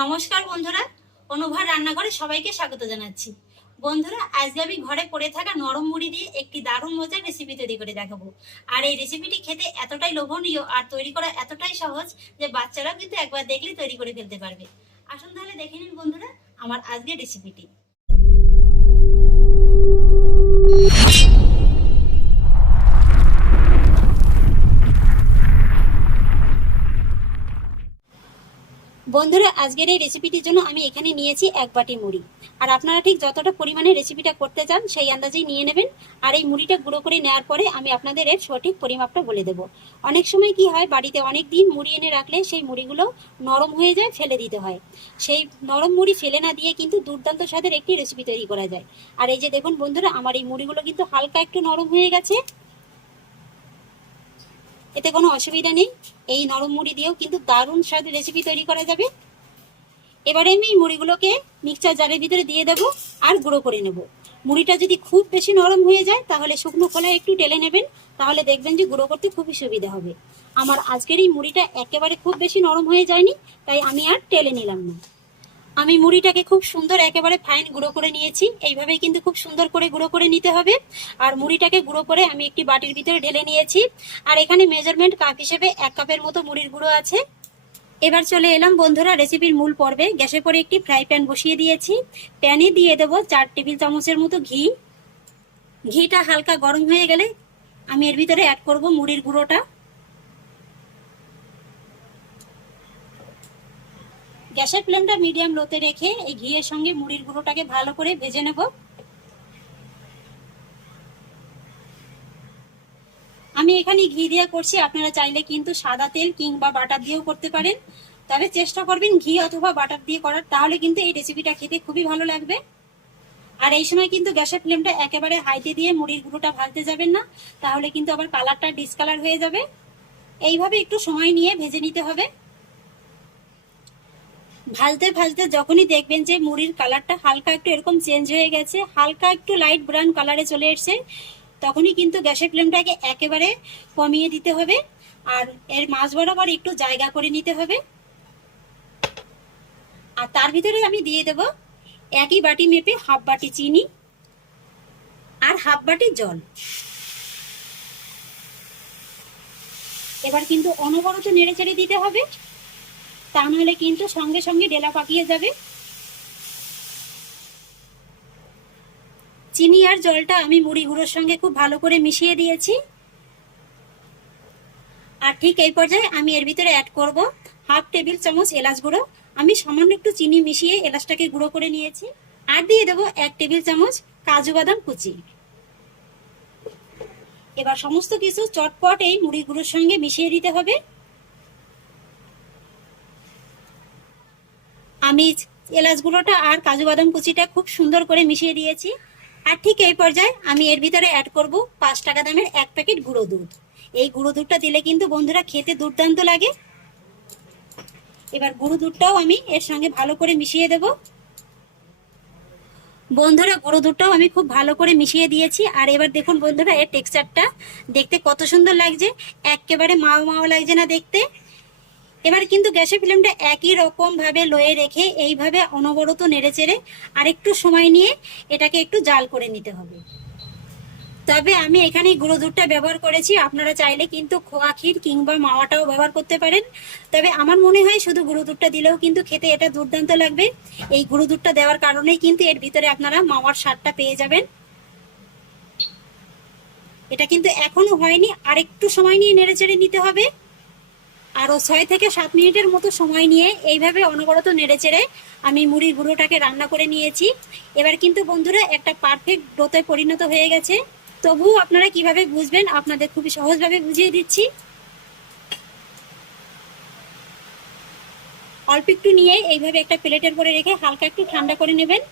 নমস্কার বন্ধুরা, অনুভার রান্নাঘরে সবাইকে স্বাগত জানাচ্ছি। বন্ধুরা, আজকে আমি ঘরে পড়ে থাকা নরম মুড়ি দিয়ে একটি দারুণ মজার রেসিপি তৈরি করে দেখাবো। আর এই রেসিপিটি খেতে এতটাই লোভনীয় আর তৈরি করা এতটাই সহজ যে বাচ্চারাও কিন্তু একবার দেখলে তৈরি করে ফেলতে পারবে। আসুন তাহলে দেখে নিন বন্ধুরা, আমার আজকে রেসিপিটি বন্ধুরা, আজকের এই রেসিপিটির জন্য আমি এখানে নিয়েছি এক বাটি মুড়ি। আর আপনারা ঠিক যতটা পরিমাণে রেসিপিটা করতে চান, সেই আন্দাজেই নিয়ে নেবেন। আর এই মুড়িটা গুঁড়ো করে নেওয়ার পরে আমি আপনাদের এর সঠিক পরিমাপটা বলে দেবো। অনেক সময় কি হয়, বাড়িতে অনেক দিন মুড়ি এনে রাখলে সেই মুড়িগুলো নরম হয়ে যায়, ফেলে দিতে হয়। সেই নরম মুড়ি ফেলে না দিয়ে কিন্তু দুর্দান্ত স্বাদের একটি রেসিপি তৈরি করা যায়। আর এই যে দেখুন বন্ধুরা, আমার এই মুড়িগুলো কিন্তু হালকা একটু নরম হয়ে গেছে। এতে কোনো অসুবিধা নেই। এই নরম মুড়ি দিয়েও কিন্তু দারুণ স্বাদ রেসিপি তৈরি করা যাবে। এবারে আমি এই মুড়িগুলোকে মিক্সচার জারের ভিতরে দিয়ে দেবো আর গুঁড়ো করে নেব। মুড়িটা যদি খুব বেশি নরম হয়ে যায়, তাহলে শুকনো খোলায় একটু টেলে নেবেন, তাহলে দেখবেন যে গুঁড়ো করতে খুবই সুবিধা হবে। আমার আজকের এই মুড়িটা একেবারে খুব বেশি নরম হয়ে যায়নি, তাই আমি আর টেলে নিলাম না। আমি মুড়িটাকে খুব সুন্দর একেবারে ফাইন গুঁড়ো করে নিয়েছি। এইভাবেই কিন্তু খুব সুন্দর করে গুঁড়ো করে নিতে হবে। আর মুড়িটাকে গুঁড়ো করে আমি একটি বাটির ভিতরে ঢেলে নিয়েছি। আর এখানে মেজারমেন্ট কাপ হিসেবে এক কাপের মতো মুড়ির গুঁড়ো আছে। এবার চলে এলাম বন্ধুরা রেসিপির মূল পর্বে। গ্যাসে পরে একটি ফ্রাই প্যান বসিয়ে দিয়েছি। প্যানে দিয়ে দেবো চার টেবিল চামচের মতো ঘি। ঘিটা হালকা গরম হয়ে গেলে আমি এর ভিতরে অ্যাড করব মুড়ির গুঁড়োটা। গ্যাসের ফ্লেমটা মিডিয়াম লোতে রেখে এই ঘিয়ের সঙ্গে মুড়ির গুঁড়োটাকে ভালো করে ভেজে নেব। আমি এখানে ঘি দিয়ে করছি, আপনারা চাইলে কিন্তু সাদা তেল কিংবা বাটার দিয়েও করতে পারেন। তবে চেষ্টা করবেন ঘি অথবা বাটার দিয়ে করার, তাহলে কিন্তু এই রেসিপিটা খেতে খুবই ভালো লাগবে। আর এই সময় কিন্তু গ্যাসের ফ্লেমটা একেবারে হাইতে দিয়ে মুড়ির গুঁড়োটা ভাজতে যাবেন না, তাহলে কিন্তু আবার কালারটা ডিসকালার হয়ে যাবে। এইভাবে একটু সময় নিয়ে ভেজে নিতে হবে। ভাজতে ভাজতে যখনই দেখবেন যে মুড়ির কালারটা হালকা একটু এরকম চেঞ্জ হয়ে গেছে, হালকা একটু লাইট ব্রাউন কালারে চলে এসছে, তখনই কিন্তু গ্যাসের ফ্লেমটাকে একেবারে কমিয়ে দিতে হবে আর এর মাছ বরাবর একটু জায়গা করে নিতে হবে। আর তার ভিতরে আমি দিয়ে দেব একই বাটি মেপে হাফ বাটি চিনি আর হাফ বাটি জল। এবার কিন্তু অনবরত নেড়ে চেড়ে দিতে হবে। তা নাহলে কিন্তু সঙ্গে সঙ্গে ডেলা পাকিয়ে যাবে। চিনি আর জলটা আমি মুড়ি গুঁড়োর সঙ্গে খুব ভালো করে মিশিয়ে দিয়েছি। আর ঠিক এই পর্যায়ে আমি এর ভিতরে অ্যাড করব হাফ টেবিল চামচ এলাচ গুঁড়ো। আমি সামান্য একটু চিনি মিশিয়ে এলাচটাকে গুঁড়ো করে নিয়েছি। আর দিয়ে দেবো এক টেবিল চামচ কাজু বাদাম কুচি। এবার সমস্ত কিছু চটপট এই মুড়ি গুঁড়োর সঙ্গে মিশিয়ে দিতে হবে। আমি এলাচ গুঁড়োটা আর কাজু বাদাম কুচিটা খুব সুন্দর করে মিশিয়ে দিয়েছি। আর ঠিক এই পর্যায়ে আমি এর ভিতরে অ্যাড করব পাঁচ টাকা দামের এক প্যাকেট গুঁড়ো দুধ। এই গুঁড়ো দুধটা দিলে কিন্তু বন্ধুরা খেতে দুর্দান্ত লাগে। এবার গুঁড়ো দুধটাও আমি এর সঙ্গে ভালো করে মিশিয়ে দেব। বন্ধুরা, গুঁড়ো দুধটাও আমি খুব ভালো করে মিশিয়ে দিয়েছি। আর এবার দেখুন বন্ধুরা, এর টেক্সচারটা দেখতে কত সুন্দর লাগছে। একেবারে মাও মাও লাগছে না দেখতে। এবার কিন্তু গ্যাসের ফ্লেমটা একই রকম ভাবে লয়ে রেখে এইভাবে অনবরত নেড়ে চেড়ে আর একটু সময় নিয়ে এটাকে একটু জাল করে নিতে হবে। তবে আমি এখানে গুঁড়ো দুধটা ব্যবহার করেছি, আপনারা চাইলে কিন্তু খোয়া ক্ষীর কিংবা মাওয়াটাও ব্যবহার করতে পারেন। তবে আমার মনে হয় শুধু গুঁড়ো দুধটা দিলেও কিন্তু খেতে এটা দুর্দান্ত লাগবে। এই গুঁড়ো দুধটা দেওয়ার কারণেই কিন্তু এর ভিতরে আপনারা মাওয়ার স্বাদটা পেয়ে যাবেন। এটা কিন্তু এখনও হয়নি আর একটু সময় নিয়ে নেড়ে চেড়ে নিতে হবে। আরও ছয় থেকে সাত মিনিটের মতো সময় নিয়ে এইভাবে অনবরত নেড়ে চেড়ে আমি মুড়ির গুঁড়োটাকে রান্না করে নিয়েছি। এবার কিন্তু বন্ধুরা একটা পারফেক্ট ডোতে পরিণত হয়ে গেছে। তবুও আপনারা কীভাবে বুঝবেন আপনাদের খুবই সহজভাবে বুঝিয়ে দিচ্ছি। অল্প একটু নিয়ে এইভাবে একটা প্লেটের পরে রেখে হালকা একটু ঠান্ডা করে নেবেন।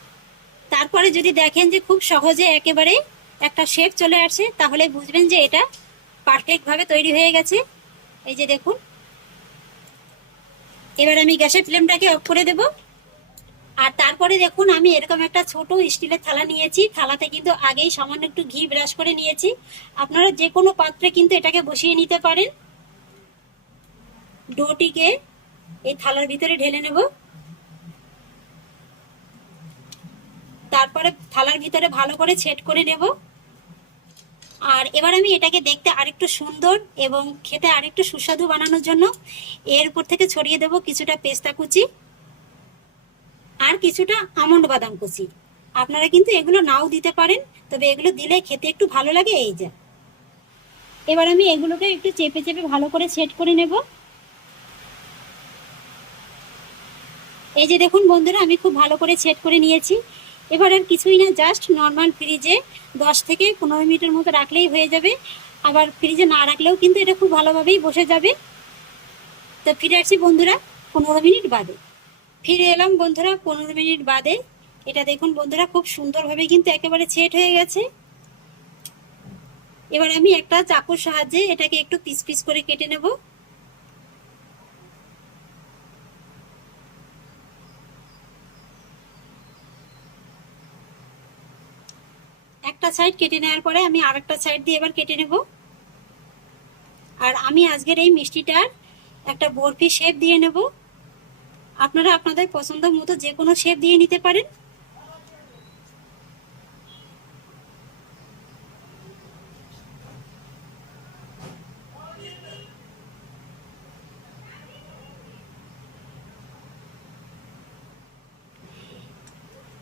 তারপরে যদি দেখেন যে খুব সহজে একেবারে একটা শেপ চলে আসছে তাহলে বুঝবেন যে এটা পারফেক্টভাবে তৈরি হয়ে গেছে। এই যে দেখুন। এবার আমি গ্যাসের ফ্লেমটাকে অফ করে দেব। আর তারপরে দেখুন, আমি এরকম একটা ছোট স্টিলের থালা নিয়েছি। থালাতে কিন্তু আগেই সামান্য একটু ঘি ব্রাশ করে নিয়েছি। আপনারা যে কোনো পাত্রে কিন্তু এটাকে বসিয়ে নিতে পারেন। ডোটিকে এই থালার ভিতরে ঢেলে নেব। তারপরে থালার ভিতরে ভালো করে ছেট করে নেব। আর এবার আমি এটাকে দেখতে আরেকটু সুন্দর এবং খেতে আরেকটু সুস্বাদু বানানোর জন্য এর উপর থেকে ছড়িয়ে দেব কিছুটা পেস্তা কুচি আর কিছুটা আমন্ড বাদাম কুচি। আপনারা কিন্তু এগুলো নাও দিতে পারেন, তবে এগুলো দিলে খেতে একটু ভালো লাগে এই যা। এবার আমি এগুলোকে একটু চেপে চেপে ভালো করে সেট করে নেব। এই যে দেখুন বন্ধুরা, আমি খুব ভালো করে সেট করে নিয়েছি। এবার আর কিছুই না জাস্ট নর্মাল ফ্রিজে দশ থেকে পনেরো মিনিটের মতো রাখলেই হয়ে যাবে। আবার ফ্রিজে না রাখলেও কিন্তু এটা খুব ভালোভাবেই বসে যাবে। তো ফিরে আসছি বন্ধুরা পনেরো মিনিট বাদে। ফিরে এলাম বন্ধুরা পনেরো মিনিট বাদে। এটা দেখুন বন্ধুরা খুব সুন্দরভাবে কিন্তু একেবারে সেট হয়ে গেছে। এবার আমি একটা চাকুর সাহায্যে এটাকে একটু পিস পিস করে কেটে নেব। একটা সাইড কেটে নেওয়ার পরে আমি আর একটা সাইড দিয়ে এবার কেটে নেব। আর আমি আজকের এই মিষ্টিটার একটা বরফি শেপ দিয়ে নেব। আপনারা আপনাদের পছন্দ মতো যে কোনো শেপ দিয়ে নিতে পারেন।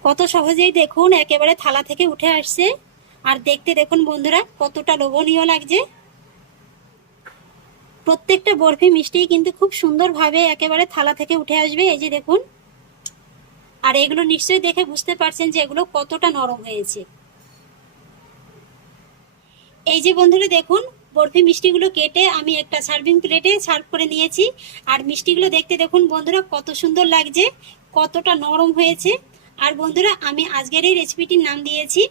কত সহজেই দেখুন, একেবারে থালা থেকে উঠে আসছে। আর দেখতে দেখুন বন্ধুরা, কতটা লোভনীয় লাগছে। প্রত্যেকটা বরফি মিষ্টি কিন্তু খুব সুন্দরভাবে একেবারে থালা থেকে উঠে আসবে, এই যে দেখুন। আর এগুলো নিশ্চয়ই দেখে বুঝতে পারছেন যে এগুলো কতটা নরম হয়েছে। এই যে বন্ধুরা, দেখুন, বরফি মিষ্টিগুলো কেটে আমি একটা সার্ভিং প্লেটে সার্ভ করে নিয়েছি। আর মিষ্টিগুলো দেখতে দেখুন বন্ধুরা, কত সুন্দর লাগছে, কতটা নরম হয়েছে। আর বন্ধুরা, আমি আজকের এই রেসিপিটির নাম দিয়েছি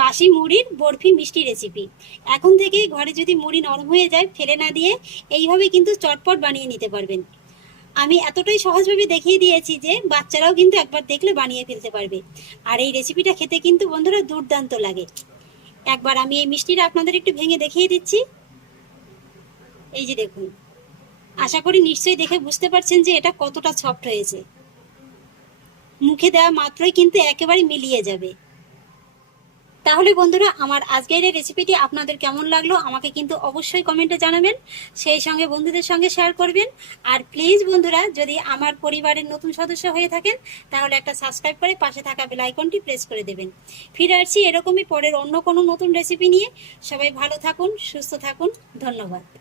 বাসি মুড়ির বরফি মিষ্টি রেসিপি এখন থেকেই ঘরে যদি মুড়ি নরম হয়ে যায়, ফেলে না দিয়ে এইভাবে কিন্তু চটপট বানিয়ে নিতে পারবেন। আমি এতটাই সহজভাবে দেখিয়ে দিয়েছি যে বাচ্চারাও কিন্তু একবার দেখলে বানিয়ে ফেলতে পারবে। আর এই রেসিপিটা খেতে কিন্তু বন্ধুরা দুর্দান্ত লাগে। একবার আমি এই মিষ্টিটা আপনাদের একটু ভেঙে দেখিয়ে দিচ্ছি। এই যে দেখুন, আশা করি নিশ্চয়ই দেখে বুঝতে পারছেন যে এটা কতটা সফট হয়েছে। মুখে দেওয়া মাত্রই কিন্তু একেবারে মিলিয়ে যাবে। তাহলে বন্ধুরা, আমার আজকের এই রেসিপিটি আপনাদের কেমন লাগল আমাকে কিন্তু অবশ্যই কমেন্টে জানাবেন, সেই সঙ্গে বন্ধুদের সঙ্গে শেয়ার করবেন। আর প্লিজ বন্ধুরা, যদি আমার পরিবারের নতুন সদস্য হয়ে থাকেন, তাহলে একটা সাবস্ক্রাইব করে পাশে থাকা বেল আইকনটি প্রেস করে দেবেন। ফিরে আসছি এরকমই পরের অন্য কোনো নতুন রেসিপি নিয়ে। সবাই ভালো থাকুন, সুস্থ থাকুন, ধন্যবাদ।